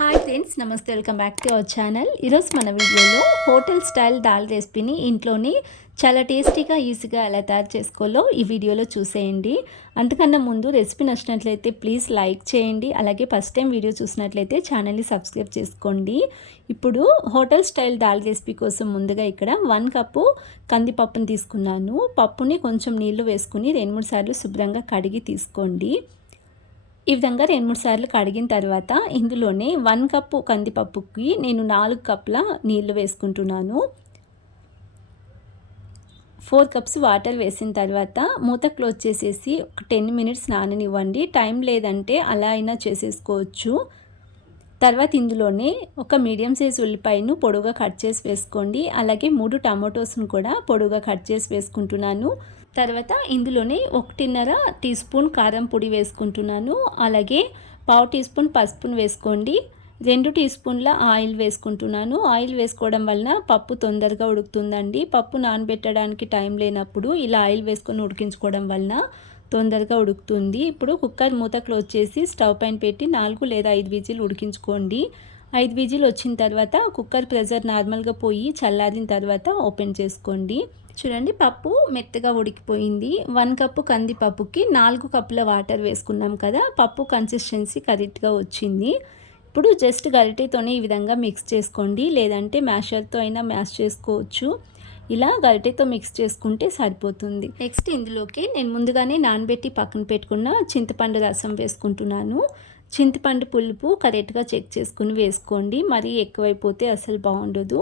Hi friends, నమస్తే. Welcome back to our channel. ఈరోజు మన వీడియోలో హోటల్ స్టైల్ దాల్ రెసిపీని ఇంట్లోని చాలా టేస్టీగా ఈజీగా ఎలా తయారు చేసుకోవాలో ఈ వీడియోలో చూసేయండి. అంతకన్నా ముందు రెసిపీ నచ్చినట్లయితే ప్లీజ్ లైక్ చేయండి. అలాగే ఫస్ట్ టైం వీడియో చూసినట్లయితే ఛానల్ని సబ్స్క్రైబ్ చేసుకోండి. ఇప్పుడు హోటల్ స్టైల్ దాల్ రెసిపీ కోసం ముందుగా ఇక్కడ 1 కప్పు కందిపప్పుని తీసుకున్నాను. పప్పుని కొంచెం నీళ్లు వేసుకుని 2-3 సార్లు శుభ్రంగా కడిగి తీసుకోండి. ఈ విధంగా 2-3 సార్లు కడిగిన తర్వాత ఇందులోనే 1 కప్పు కందిపప్పుకి నేను 4 కప్పుల నీళ్లు వేసుకుంటున్నాను. 4 కప్స్ వాటర్ వేసిన తర్వాత మూత క్లోజ్ చేసేసి ఒక 10 మినిట్స్ నాననివ్వండి. టైం లేదంటే అలా అయినా చేసేసుకోవచ్చు. తర్వాత ఇందులోనే ఒక మీడియం సైజ్ ఉల్లిపాయను పొడుగా కట్ చేసి వేసుకోండి. అలాగే 3 టమాటోస్ను కూడా పొడుగా కట్ చేసి వేసుకుంటున్నాను. తర్వాత ఇందులోనే 1.5 టీ స్పూన్ కారం పొడి వేసుకుంటున్నాను. అలాగే 1/2 టీ స్పూన్ పసుపును వేసుకోండి. 2 టీ స్పూన్ల ఆయిల్ వేసుకుంటున్నాను. ఆయిల్ వేసుకోవడం వలన పప్పు తొందరగా ఉడుకుతుందండి. పప్పు నానబెట్టడానికి టైం లేనప్పుడు ఇలా ఆయిల్ వేసుకొని ఉడికించుకోవడం వలన తొందరగా ఉడుకుతుంది. ఇప్పుడు కుక్కర్ మూత క్లోజ్ చేసి స్టవ్ పైన పెట్టి 4 లేదా 5 విజిల్ ఉడికించుకోండి. 5 విజిల్ వచ్చిన తర్వాత కుక్కర్ ప్రెషర్ నార్మల్గా పోయి చల్లారిన తర్వాత ఓపెన్ చేసుకోండి. చూడండి, పప్పు మెత్తగా ఉడికిపోయింది. 1 కప్పు కందిపప్పుకి 4 కప్పుల వాటర్ వేసుకున్నాం కదా, పప్పు కన్సిస్టెన్సీ కరెక్ట్గా వచ్చింది. ఇప్పుడు జస్ట్ గరిటెతోనే ఈ విధంగా మిక్స్ చేసుకోండి, లేదంటే మ్యాషర్తో అయినా మ్యాష్ చేసుకోవచ్చు. ఇలా గరిటెతో మిక్స్ చేసుకుంటే సరిపోతుంది. నెక్స్ట్ ఇందులోకి నేను ముందుగానే నానబెట్టి పక్కన పెట్టుకున్న చింతపండు రసం వేసుకుంటున్నాను. చింతపండు పులుపు కరెక్ట్గా చెక్ చేసుకుని వేసుకోండి, మరీ ఎక్కువైపోతే అసలు బాగుండదు.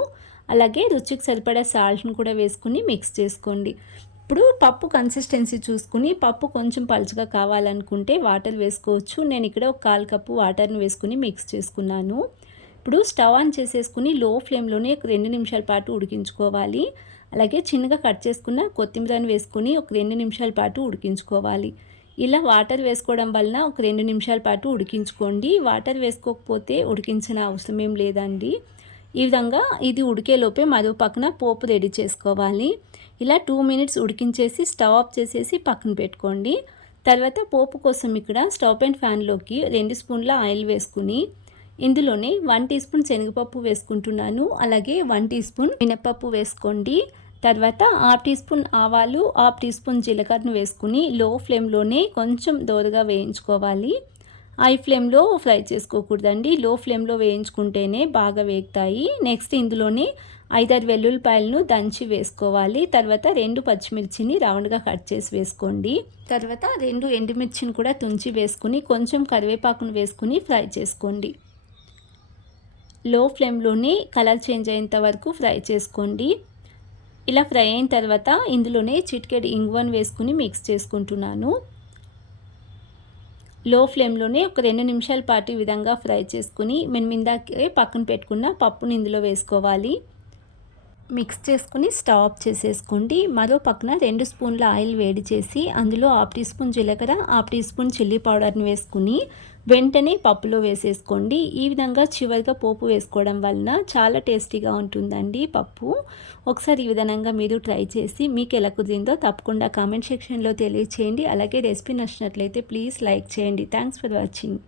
అలాగే రుచికి సరిపడా సాల్ట్ని కూడా వేసుకుని మిక్స్ చేసుకోండి. ఇప్పుడు పప్పు కన్సిస్టెన్సీ చూసుకుని పప్పు కొంచెం పలుచగా కావాలనుకుంటే వాటర్ వేసుకోవచ్చు. నేను ఇక్కడ ఒక 1/4 కప్పు వాటర్ని వేసుకుని మిక్స్ చేసుకున్నాను. ఇప్పుడు స్టవ్ ఆన్ చేసేసుకుని లో ఫ్లేమ్లోనే ఒక 2 నిమిషాల పాటు ఉడికించుకోవాలి. అలాగే చిన్నగా కట్ చేసుకున్న కొత్తిమీరని వేసుకుని ఒక 2 నిమిషాల పాటు ఉడికించుకోవాలి. ఇలా వాటర్ వేసుకోవడం వలన ఒక 2 నిమిషాల పాటు ఉడికించుకోండి. వాటర్ వేసుకోకపోతే ఉడికించిన అవసరం ఏం లేదండి. ఈ విధంగా ఇది ఉడికేలోపే మరో పక్కన పోపు రెడీ చేసుకోవాలి. ఇలా 2 మినిట్స్ ఉడికించేసి స్టవ్ ఆఫ్ చేసేసి పక్కన పెట్టుకోండి. తర్వాత పోపు కోసం ఇక్కడ స్టవ్ పైన ఫ్యాన్లోకి 2 స్పూన్ల ఆయిల్ వేసుకుని ఇందులోనే 1 టీ స్పూన్ శనగపప్పు వేసుకుంటున్నాను. అలాగే 1 టీ స్పూన్ మినపప్పు వేసుకోండి. తర్వాత 1/2 టీ స్పూన్ ఆవాలు, 1/2 టీ స్పూన్ జీలకర్రను వేసుకుని లో ఫ్లేమ్లోనే కొంచెం దోరగా వేయించుకోవాలి. హై ఫ్లేమ్లో ఫ్రై చేసుకోకూడదండి, లో ఫ్లేమ్లో వేయించుకుంటేనే బాగా వేగుతాయి. నెక్స్ట్ ఇందులోనే 5-6 వెల్లుల్లిపాయలను దంచి వేసుకోవాలి. తర్వాత 2 పచ్చిమిర్చిని రౌండ్గా కట్ చేసి వేసుకోండి. తర్వాత 2 ఎండుమిర్చిని కూడా తుంచి వేసుకుని కొంచెం కరివేపాకును వేసుకుని ఫ్రై చేసుకోండి. లో ఫ్లేమ్లోనే కలర్ చేంజ్ అయ్యేంత వరకు ఫ్రై చేసుకోండి. ఇలా ఫ్రై అయిన తర్వాత ఇందులోనే చిటికెడు ఇంగువను వేసుకుని మిక్స్ చేసుకుంటున్నాను. లో ఫ్లేమ్లోనే ఒక 2 నిమిషాల పాటు ఈ విధంగా ఫ్రై చేసుకుని మనం ఇందాకే పక్కన పెట్టుకున్న పప్పుని ఇందులో వేసుకోవాలి. మిక్స్ చేసుకుని స్టవ్ ఆఫ్ చేసేసుకోండి. మరో పక్కన 2 స్పూన్ల ఆయిల్ వేడి చేసి అందులో 1/2 టీ స్పూన్ జీలకర్ర, 1/2 టీ స్పూన్ చిల్లీ పౌడర్ని వేసుకుని వెంటనే పప్పులో వేసేసుకోండి. ఈ విధంగా చివరిగా పోపు వేసుకోవడం వలన చాలా టేస్టీగా ఉంటుందండి పప్పు. ఒకసారి ఈ విధంగా మీరు ట్రై చేసి మీకు ఎలా కుదిరిందో తప్పకుండా కామెంట్ సెక్షన్లో తెలియచేయండి. అలాగే రెసిపీ నచ్చినట్లయితే ప్లీజ్ లైక్ చేయండి. Thanks for watching.